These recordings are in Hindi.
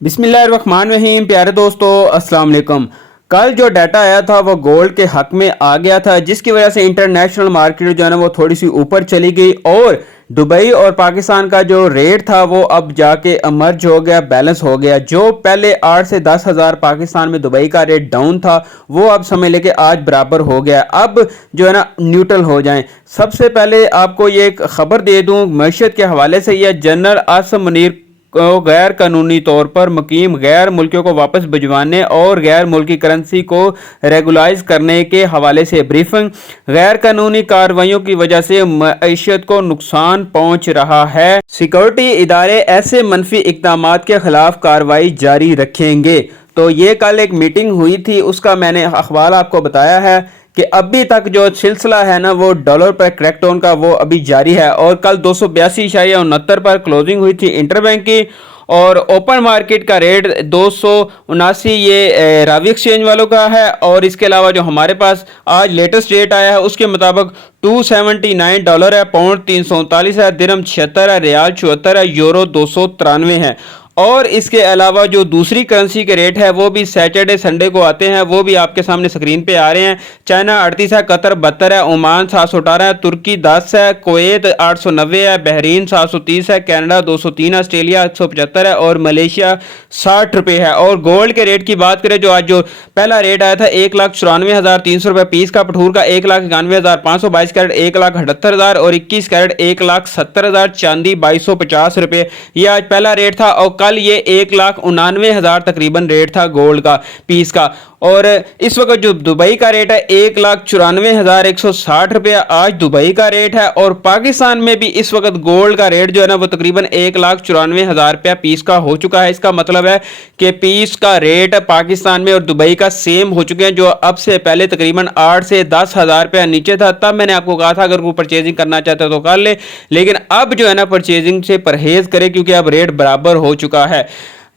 बिस्मिल्लाहिर्रहमानिर्रहीम। प्यारे दोस्तों, अस्सलाम वालेकुम। कल जो डाटा आया था वो गोल्ड के हक में आ गया था, जिसकी वजह से इंटरनेशनल मार्केट जो है ना वो थोड़ी सी ऊपर चली गई और दुबई और पाकिस्तान का जो रेट था वो अब जाके मर्ज हो गया, बैलेंस हो गया। जो पहले 8 से 10 हज़ार पाकिस्तान में दुबई का रेट डाउन था वो अब समझ लेके आज बराबर हो गया। अब जो है ना न्यूट्रल हो जाएं। सबसे पहले आपको ये एक खबर दे दूं मईशत के हवाले से, यह जनरल आसिम मुनीर को गैर कानूनी तौर पर मुकीम गैर मुल्कियों को वापस भिजवाने और गैर मुल्की करेंसी को रेगुलाइज करने के हवाले से ब्रीफिंग। गैर कानूनी कार्रवाइयों की वजह से मईशत को नुकसान पहुंच रहा है। सिक्योरिटी इदारे ऐसे मनफी इक़दामात के खिलाफ कार्रवाई जारी रखेंगे। तो ये कल एक मीटिंग हुई थी, उसका मैंने अखबार आपको बताया है कि अभी तक जो सिलसिला है ना वो डॉलर पर क्रैकडाउन का वो अभी जारी है। और कल 282.69 पर क्लोजिंग हुई थी इंटरबैंक की और ओपन मार्केट का रेट 279 ये रावी एक्सचेंज वालों का है। और इसके अलावा जो हमारे पास आज लेटेस्ट रेट आया है उसके मुताबिक $279 है, पाउंड 339 है, दिरहम 76 है, रियाल 74 है, यूरो 293 है। और इसके अलावा जो दूसरी करेंसी के रेट है वो भी सैटरडे संडे को आते हैं, वो भी आपके सामने स्क्रीन पे आ रहे हैं। चाइना 38 है, कतर 72 है, ओमान 718 है, तुर्की 10 है, कुवैत 890 है, बहरीन 730 है, कनाडा 203, ऑस्ट्रेलिया 175 है और मलेशिया 60 रुपये है। और गोल्ड के रेट की बात करें, जो आज जो पहला रेट आया था 1,94,300 रुपये पीस का, पठूर का 1,91,500, 22 कैरेट 1,78,000 और 21 कैरेट 1,70,000, चांदी 2,250 रुपये ये आज पहला रेट था। और कल ये 1,99,000 तकरीबन रेट था गोल्ड का पीस का। और इस वक्त जो दुबई का रेट है 1,94,160 रुपया आज दुबई का रेट है। और पाकिस्तान में भी इस वक्त गोल्ड का रेट जो है ना वो तकरीबन 1,94,000 रुपया पीस का हो चुका है। इसका मतलब है कि पीस का रेट पाकिस्तान में और दुबई का सेम हो चुके हैं, जो अब से पहले तकरीबन 8 से 10 हज़ार रुपया नीचे था। तब मैंने आपको कहा था अगर कोई परचेजिंग करना चाहता है तो कर ले, लेकिन अब जो है ना परचेजिंग से परहेज करे क्योंकि अब रेट बराबर हो चुका है।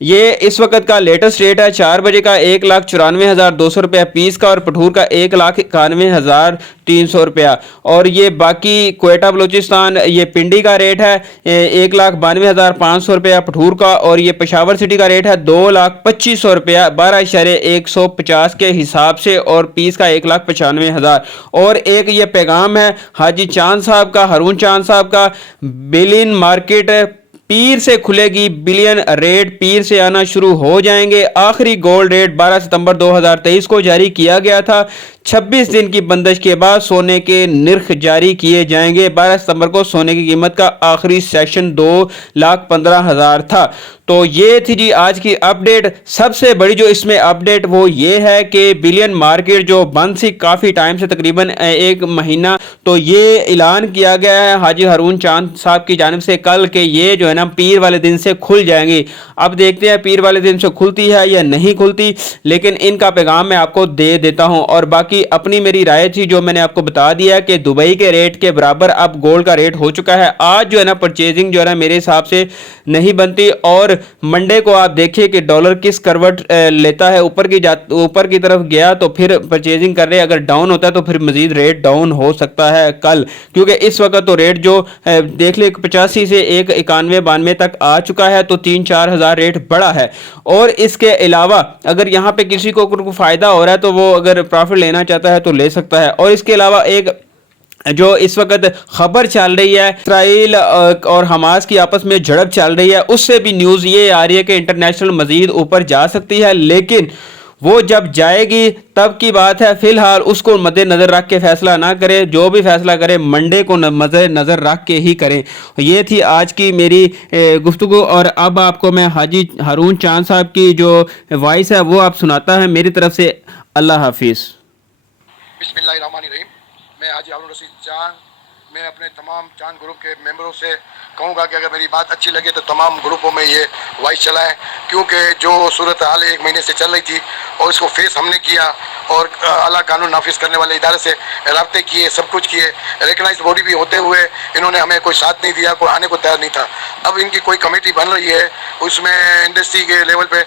ये इस वक्त का लेटेस्ट रेट है 4 बजे का 1,94,200 रुपया पीस का और पठूर का 1,91,300 रुपया। और ये बाकी क्वेटा बलूचिस्तान ये पिंडी का रेट है 1,92,500 रुपया पठूर का। और ये पेशावर सिटी का रेट है 2,25,000 रुपया 12.150 के हिसाब से और पीस का 1,95,000। और एक ये पैगाम है हाजी चांद साहब का, हारून चांद साहब का, बिलियन मार्केट पीर से खुलेगी, बिलियन रेट पीर से आना शुरू हो जाएंगे। आखिरी गोल्ड रेट 12 सितंबर 2023 को जारी किया गया था। 26 दिन की बंदिश के बाद सोने के निर्ख जारी किए जाएंगे। 12 सितंबर को सोने की कीमत का आखिरी सेशन 2,15,000 था। तो ये थी जी आज की अपडेट। सबसे बड़ी जो इसमें अपडेट वो ये है कि बिलियन मार्केट जो बंद सी काफ़ी टाइम से तकरीबन 1 महीना, तो ये ऐलान किया गया है हाजी हारून चांद साहब की जानिब से कल के ये जो है ना पीर वाले दिन से खुल जाएंगी। अब देखते हैं पीर वाले दिन से खुलती है या नहीं खुलती, लेकिन इनका पैगाम मैं आपको दे देता हूं। और बाकी अपनी मेरी राय थी जो मैंने आपको बता दिया कि दुबई के रेट के बराबर अब गोल्ड का रेट हो चुका है। आज जो है ना परचेजिंग जो है ना मेरे हिसाब से नहीं बनती। और मंडे को आप देखिए कि डॉलर किस करवट लेता है, ऊपर की तरफ गया तो फिर परचेजिंग कर रहे, अगर डाउन होता है तो फिर मजीद रेट डाउन हो सकता है कल, क्योंकि इस वक्त तो रेट जो देख ले 85 से 1,91-92 तक आ चुका है, तो 3-4 हज़ार रेट बड़ा है। और इसके अलावा अगर यहाँ पे किसी को फायदा हो रहा है तो वो अगर प्रॉफिट लेना चाहता है तो ले सकता है। और इसके अलावा एक जो इस वक्त खबर चल रही है इसराइल और हमास की आपस में झड़प चल रही है, उससे भी न्यूज़ ये आ रही है कि इंटरनेशनल मजीद ऊपर जा सकती है, लेकिन वो जब जाएगी तब की बात है। फिलहाल उसको मद्देनजर रख के फैसला ना करें, जो भी फैसला करें मंडे को मद्देनजर रख के ही करें। ये थी आज की मेरी गुफ्तगू। और अब आपको मैं हाजी हारून चांद साहब की जो वॉइस है वो आप सुनाता है मेरी तरफ से। अल्लाह हाफिज़। बिस्मिल्लाहिर्रहमानिर्रहीम। मैं हाजी हारून रशीद चांद, मैं अपने तमाम चांद ग्रुप के मेंबरों से कहूँगा कि अगर मेरी बात अच्छी लगे तो तमाम ग्रुपों में ये वॉइस चलाएं, क्योंकि जो सूरत हाल 1 महीने से चल रही थी और इसको फेस हमने किया और अला कानून नाफिज करने वाले इदारे से रब्ते किए, सब कुछ किए। रिकगनाइज बॉडी भी होते हुए इन्होंने हमें कोई साथ नहीं दिया, कोई आने को तैयार नहीं था। अब इनकी कोई कमेटी बन रही है, उसमें इंडस्ट्री के लेवल पे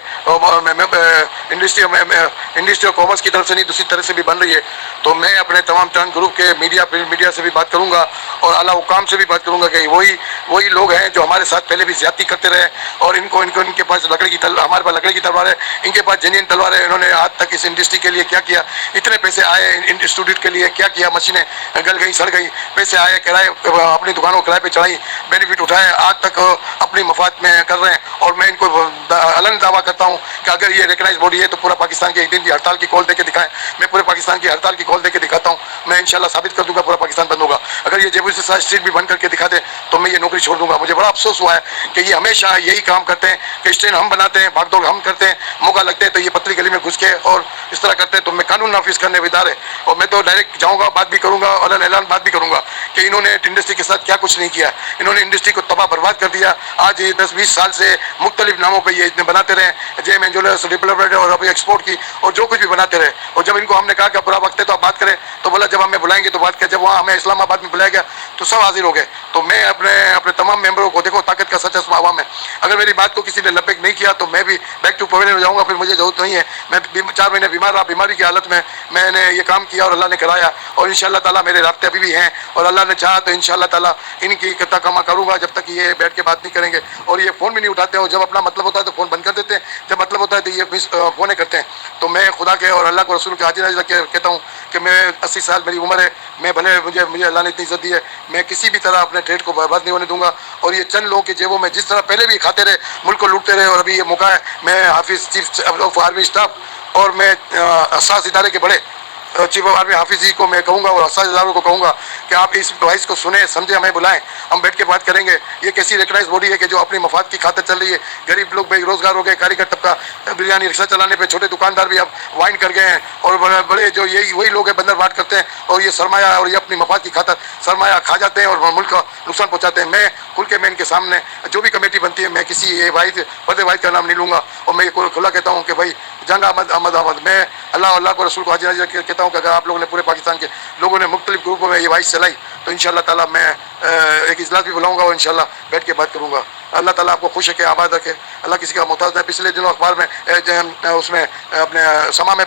इंडस्ट्री और कॉमर्स की तरफ से नहीं, दूसरी तरफ से भी बन रही है। तो मैं अपने तमाम चांद ग्रुप के मीडिया से भी बात करूंगा और आला हुकाम से भी बात करूंगा कि वही लोग हैं जो हमारे साथ पहले भी ज्यादती करते रहे और इनके पास हमारे पास लकड़ी की तलवार है, इनके पास जेन्युइन तलवार है। इन्होंने आज तक इस इंडस्ट्री के लिए क्या किया, इतने पैसे आए इंस्टीट्यूट के लिए क्या किया, मशीनें गल गई सड़ गई, पैसे आए, किराए अपनी दुकानों को किराए पे चढ़ाई, बेनिफिट उठाए, आज तक अपनी मफाद में कर रहे हैं। और मैं इनको अलन दावा करता हूँ कि अगर ये रिकग्नाइज बॉडी है तो पूरा पाकिस्तान के एक दिन की हड़ताल की कॉल देके दिखाएं। मैं पूरे पाकिस्तान की हड़ताल की कॉल देके दिखाता हूँ, मैं इंशाल्लाह साबित कर दूंगा पूरा पाकिस्तान बंद होगा। अगर ये जेबू से स्ट्रीट भी बंद करके दिखा दे तो मैं ये नौकरी छोड़ दूंगा। मुझे बड़ा अफसोस हुआ है कि ये हमेशा यही काम करते हैं कि स्ट्रेन हम बनाते हैं, भागदौड़ हम करते हैं, मौका लगते हैं तो ये पतली गली में घुस के और इस तरह करते हैं। तो मैं कानून नाफिज करने विदार है और मैं तो डायरेक्ट जाऊंगा, बात भी करूंगा और ऐलान बात भी करूंगा कि इन्होंने इंडस्ट्री के साथ क्या कुछ नहीं किया। इन्होंने इंडस्ट्री को तबाह बर्बाद कर दिया। आज ये 10-20 साल से मुख्तलिफ नामों पर ये इतने बनाते रहे, जेम ज्वेलर्स, डेवलपमेंट और अभी एक्सपोर्ट की और जो कुछ भी बनाते रहे। और जब इनको हमने कहा कि बुरा वक्त है तो आप बात करें तो बोला जब हमें बुलाएंगे तो बात करें। जब वहाँ हमें इस्लामाबाद में बुलाया गया तो सब हाजिर हो गए। तो मैं अपने तमाम मेंबरों को, देखो ताकत का सच चश्मा आवाम है, अगर मेरी बात को किसी ने लपेट नहीं किया तो मैं भी बैक टू पवेलियन हो जाऊंगा। फिर मुझे जरूरत नहीं है। मैं 4 महीने बीमार रहा, बीमारी की हालत में मैंने ये काम किया और अल्लाह ने कराया और इंशाअल्लाह ताला मेरे राब्ते अभी भी हैं और अल्लाह ने चाहा तो इंशाअल्लाह ताला इनकी कत्ता कमा करूँगा जब तक ये बैठ के बात नहीं करेंगे। और ये फ़ोन भी नहीं उठाते हो, जब अपना मतलब होता है तो फ़ोन बंद कर देते हैं, जब मतलब होता है तो ये फ़ोने करते हैं। तो मैं खुदा के और अल्लाह को रसूल के हाजिर नाज़िर कहता हूँ कि मैं 80 साल मेरी उम्र है, मैं भले मुझे अल्लाह ने इतनी इज्जत दी है, मैं किसी भी तरह अपने ट्रेड को बर्बाद नहीं होने दूंगा। और ये चंद लोगों की जेबों में जिस तरह पहले भी खाते रहे, मुल्क को लूटते रहे और अभी ये मौका है। मैं हाफिज़ चीफ ऑफ आर्मी स्टाफ और मैं हसास इदारे के बड़े चीफ ऑफ आर्मी हाफिज़ जी को मैं कहूँगा और हसास इदारों को कहूँगा कि आप इस वॉइस को सुने, समझे, हमें बुलाएं, हम बैठ के बात करेंगे। ये कैसी रिकग्नाइज बॉडी है कि जो अपनी मफाद की खातिर चल रही है। गरीब लोग बेरोजगार हो गए, कारीगर तबका बिरयानी रिक्शा चलाने पे, छोटे दुकानदार भी अब वाइन कर गए हैं और बड़े जो यही वही लोग हैं बंदर बाट करते हैं और ये सरमाया और ये अपनी मफाद की खातिर सरमाया खा जाते हैं और मुल्क का नुकसान पहुँचाते हैं। मैं खुल के मैं इनके सामने जो भी कमेटी बनती है मैं किसी ये वाहिद का नाम नहीं लूँगा और मैं ये खुला कहता हूँ कि भाई जंग अहमद मैं अल्लाह को रसूल को हाजिर नाज़िर कहता हूँ कि अगर आप लोगों ने पूरे पाकिस्तान के लोगों ने मुख्तलिफ ग्रुपों में ये वॉइस चलाई तो इंशाअल्लाह ताला मैं एक इजलास भी बुलाऊंगा और इंशाअल्लाह बैठ के बात करूँगा। अल्लाह ताला आपको खुश है कि आबाद रखे, अल्लाह किसी का मोहताज नहीं। पिछले दिनों अखबार में उसमें अपने समा में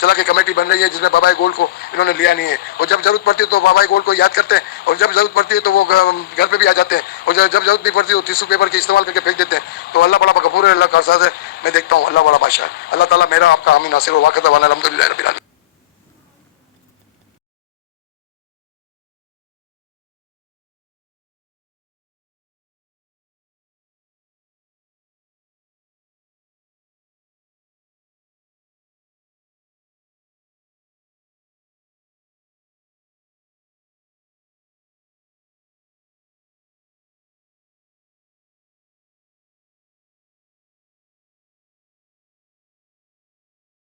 चला के कमेटी बन रही है जिसमें बाबाई गोल्ड को इन्होंने लिया नहीं है। और जब जरूरत पड़ती है तो बाबाई गोल्ड को याद करते हैं और जब जरूरत पड़ती है तो वो घर पर भी आ जाते हैं और जब जरूरत नहीं पड़ती तो टिश्यू पेपर के इस्तेमाल करके फेंक देते हैं। तो अल्लाह बड़ा गफूर है, अल्लाह का अरसाज़ है। मैं देखता हूँ अल्लाह बड़ा बादशाह है। अल्लाह ताला मेरा आपका हामी नासिर व वाक़ित वाना अल्हम्दुलिल्लाह रब्बिल आलमीन।